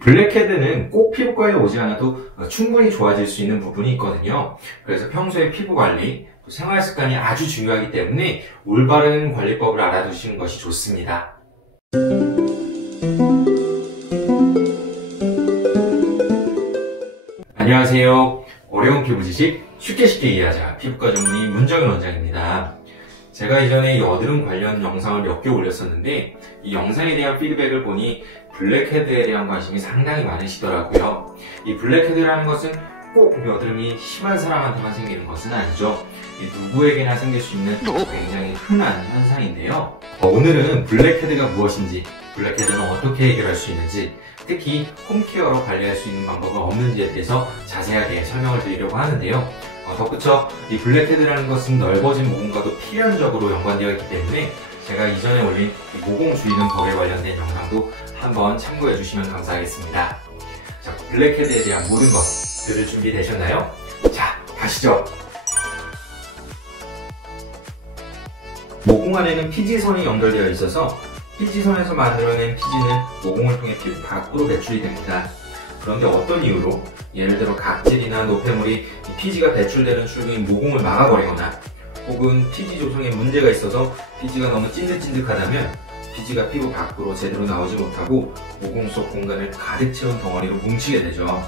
블랙헤드는 꼭 피부과에 오지 않아도 충분히 좋아질 수 있는 부분이 있거든요. 그래서 평소에 피부 관리, 생활 습관이 아주 중요하기 때문에 올바른 관리법을 알아두시는 것이 좋습니다. 안녕하세요. 어려운 피부 지식 쉽게 이해하자 피부과 전문의 문정현 원장입니다. 제가 이전에 여드름 관련 영상을 몇 개 올렸었는데 이 영상에 대한 피드백을 보니 블랙헤드에 대한 관심이 상당히 많으시더라고요. 이 블랙헤드라는 것은 꼭 여드름이 심한 사람한테만 생기는 것은 아니죠. 누구에게나 생길 수 있는 굉장히 흔한 현상인데요. 오늘은 블랙헤드가 무엇인지, 블랙헤드는 어떻게 해결할 수 있는지, 특히 홈케어로 관리할 수 있는 방법은 없는지에 대해서 자세하게 설명을 드리려고 하는데요. 덧붙여 이 블랙헤드라는 것은 넓어진 모공과도 필연적으로 연관되어 있기 때문에 제가 이전에 올린 모공 줄이는 법에 관련된 영상도 한번 참고해 주시면 감사하겠습니다. 자, 블랙헤드에 대한 모든 것 들을 준비 되셨나요? 자, 가시죠. 모공 안에는 피지선이 연결되어 있어서 피지선에서 만들어낸 피지는 모공을 통해 피부 밖으로 배출이 됩니다. 그런데 어떤 이유로 예를 들어 각질이나 노폐물이 피지가 배출되는 출구인 모공을 막아버리거나 혹은 피지 조성에 문제가 있어서 피지가 너무 찐득찐득하다면 피지가 피부 밖으로 제대로 나오지 못하고 모공 속 공간을 가득 채운 덩어리로 뭉치게 되죠.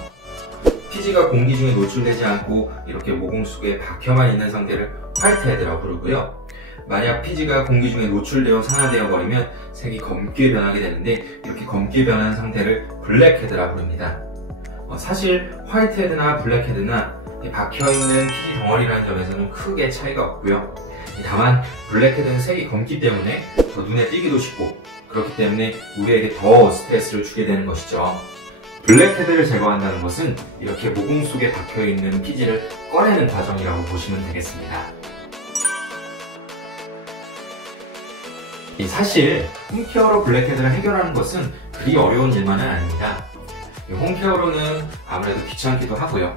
피지가 공기 중에 노출되지 않고 이렇게 모공 속에 박혀만 있는 상태를 화이트헤드라고 부르고요. 만약 피지가 공기 중에 노출되어 산화되어 버리면 색이 검게 변하게 되는데 이렇게 검게 변한 상태를 블랙헤드라고 부릅니다. 사실 화이트헤드나 블랙헤드나 박혀있는 피지 덩어리라는 점에서는 크게 차이가 없고요. 다만 블랙헤드는 색이 검기 때문에 더 눈에 띄기도 쉽고 그렇기 때문에 우리에게 더 스트레스를 주게 되는 것이죠. 블랙헤드를 제거한다는 것은 이렇게 모공 속에 박혀있는 피지를 꺼내는 과정이라고 보시면 되겠습니다. 사실 홈케어로 블랙헤드를 해결하는 것은 그리 어려운 일만은 아닙니다. 홈케어로는 아무래도 귀찮기도 하고요.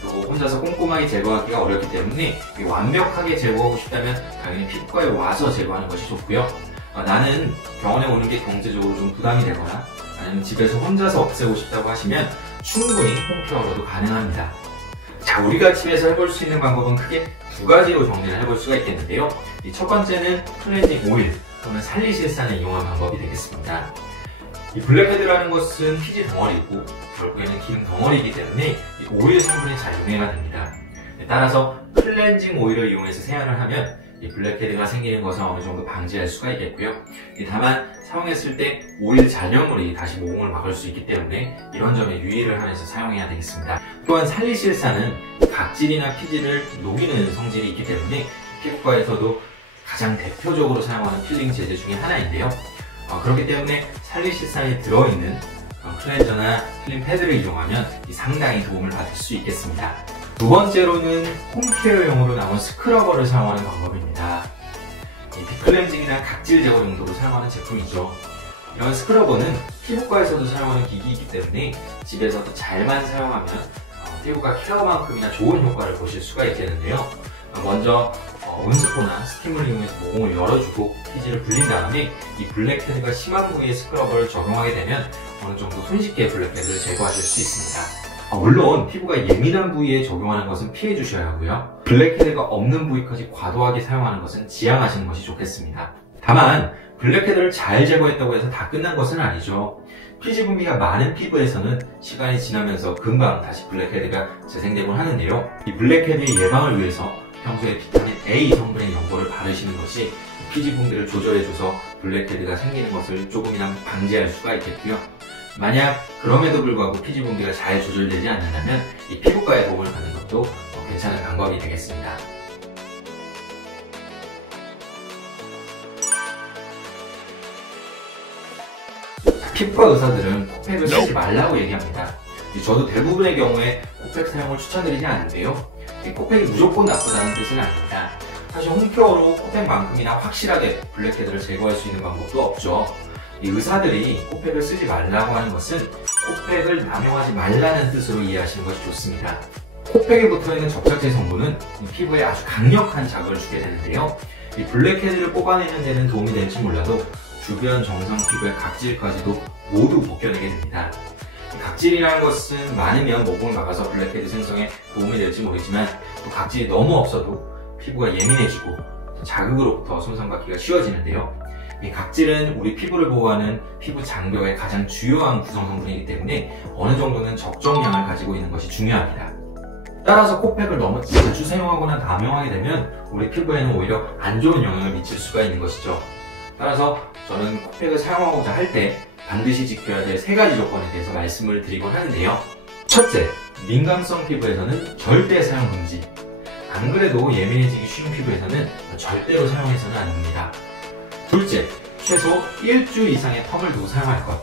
또 혼자서 꼼꼼하게 제거하기가 어렵기 때문에 완벽하게 제거하고 싶다면 당연히 피부과에 와서 제거하는 것이 좋고요. 나는 병원에 오는 게 경제적으로 좀 부담이 되거나 아니면 집에서 혼자서 없애고 싶다고 하시면 충분히 홈케어로도 가능합니다. 자, 우리가 집에서 해볼 수 있는 방법은 크게 두 가지로 정리를 해볼 수가 있겠는데요. 첫 번째는 클렌징 오일 또는 살리실산을 이용한 방법이 되겠습니다. 이 블랙헤드라는 것은 피지 덩어리이고 결국에는 기름 덩어리이기 때문에 이 오일 성분이 잘 용해가 됩니다. 따라서 클렌징 오일을 이용해서 세안을 하면 이 블랙헤드가 생기는 것을 어느 정도 방지할 수가 있겠고요. 다만 사용했을 때 오일 잔여물이 다시 모공을 막을 수 있기 때문에 이런 점에 유의를 하면서 사용해야 되겠습니다. 또한 살리실산은 각질이나 피지를 녹이는 성질이 있기 때문에 피부과에서도 가장 대표적으로 사용하는 필링 제제 중에 하나인데요. 그렇기 때문에 살리실산이 들어있는 클렌저나 필링 패드를 이용하면 상당히 도움을 받을 수 있겠습니다. 두 번째로는 홈케어용으로 나온 스크러버를 사용하는 방법입니다. 딥클렌징이나 각질 제거 용도로 사용하는 제품이죠. 이런 스크러버는 피부과에서도 사용하는 기기이기 때문에 집에서도 잘만 사용하면 피부과 케어만큼이나 좋은 효과를 보실 수가 있겠는데요. 먼저 온스포나 스팀을 이용해서 모공을 열어주고 피지를 불린 다음에 이 블랙헤드가 심한 부위에 스크러버를 적용하게 되면 어느 정도 손쉽게 블랙헤드를 제거하실 수 있습니다. 물론 피부가 예민한 부위에 적용하는 것은 피해 주셔야 하고요. 블랙헤드가 없는 부위까지 과도하게 사용하는 것은 지양하시는 것이 좋겠습니다. 다만 블랙헤드를 잘 제거했다고 해서 다 끝난 것은 아니죠. 피지 분비가 많은 피부에서는 시간이 지나면서 금방 다시 블랙헤드가 재생되곤 하는데요. 이 블랙헤드의 예방을 위해서 평소에 비타민 A 성분의 연고를 바르시는 것이 피지 분비를 조절해줘서 블랙헤드가 생기는 것을 조금이나마 방지할 수가 있겠고요. 만약 그럼에도 불구하고 피지 분비가 잘 조절되지 않는다면 이 피부과의 도움을 받는 것도 괜찮은 방법이 되겠습니다. 피부과 의사들은 코팩을 쓰지 말라고 얘기합니다. 저도 대부분의 경우에 코팩 사용을 추천드리지 않는데요. 코팩이 무조건 나쁘다는 뜻은 아닙니다. 사실 홈케어로 코팩만큼이나 확실하게 블랙헤드를 제거할 수 있는 방법도 없죠. 이 의사들이 코팩을 쓰지 말라고 하는 것은 코팩을 남용하지 말라는 뜻으로 이해하시는 것이 좋습니다. 코팩에 붙어있는 접착제 성분은 피부에 아주 강력한 자극을 주게 되는데요. 이 블랙헤드를 뽑아내는 데는 도움이 될지 몰라도 주변 정상 피부의 각질까지도 모두 벗겨내게 됩니다. 각질이라는 것은 많으면 모공을 막아서 블랙헤드 생성에 도움이 될지 모르지만 또 각질이 너무 없어도 피부가 예민해지고 자극으로부터 손상받기가 쉬워지는데요. 이 각질은 우리 피부를 보호하는 피부 장벽의 가장 주요한 구성 성분이기 때문에 어느 정도는 적정량을 가지고 있는 것이 중요합니다. 따라서 코팩을 너무 자주 사용하거나 남용하게 되면 우리 피부에는 오히려 안 좋은 영향을 미칠 수가 있는 것이죠. 따라서 저는 코팩을 사용하고자 할 때 반드시 지켜야 될 3가지 조건에 대해서 말씀을 드리곤 하는데요. 첫째, 민감성 피부에서는 절대 사용 금지. 안 그래도 예민해지기 쉬운 피부에서는 절대로 사용해서는 안 됩니다. 둘째, 최소 1주 이상의 텀을 두고 사용할 것.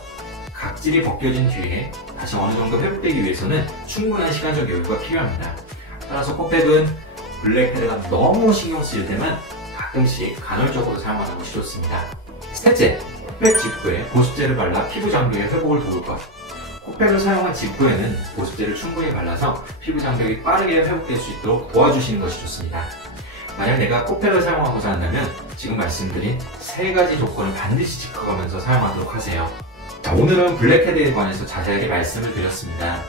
각질이 벗겨진 뒤에 다시 어느 정도 회복되기 위해서는 충분한 시간적 여유가 필요합니다. 따라서 코팩은 블랙헤드가 너무 신경 쓰일 때만 가끔씩 간헐적으로 사용하는 것이 좋습니다. 셋째, 코팩 직후에 보습제를 발라 피부 장벽의 회복을 도울 것. 코팩을 사용한 직후에는 보습제를 충분히 발라서 피부 장벽이 빠르게 회복될 수 있도록 도와주시는 것이 좋습니다. 만약 내가 코팩을 사용하고자 한다면 지금 말씀드린 3가지 조건을 반드시 지켜가면서 사용하도록 하세요. 자, 오늘은 블랙헤드에 관해서 자세하게 말씀을 드렸습니다.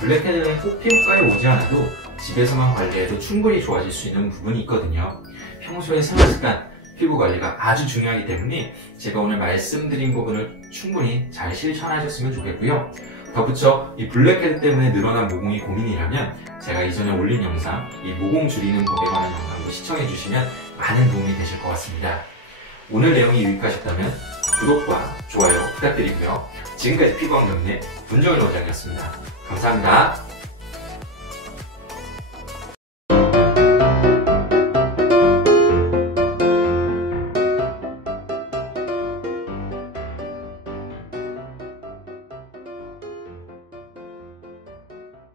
블랙헤드는 꼭 피부과에 오지 않아도 집에서만 관리해도 충분히 좋아질 수 있는 부분이 있거든요. 평소의 생활습관, 피부 관리가 아주 중요하기 때문에 제가 오늘 말씀드린 부분을 충분히 잘 실천하셨으면 좋겠고요. 덧붙여 이 블랙헤드 때문에 늘어난 모공이 고민이라면 제가 이전에 올린 영상, 이 모공 줄이는 법에 관한 영상도 시청해주시면 많은 도움이 되실 것 같습니다. 오늘 내용이 유익하셨다면 구독과 좋아요 부탁드리고요. 지금까지 피부왕정의 문정일 원장이었습니다. 감사합니다.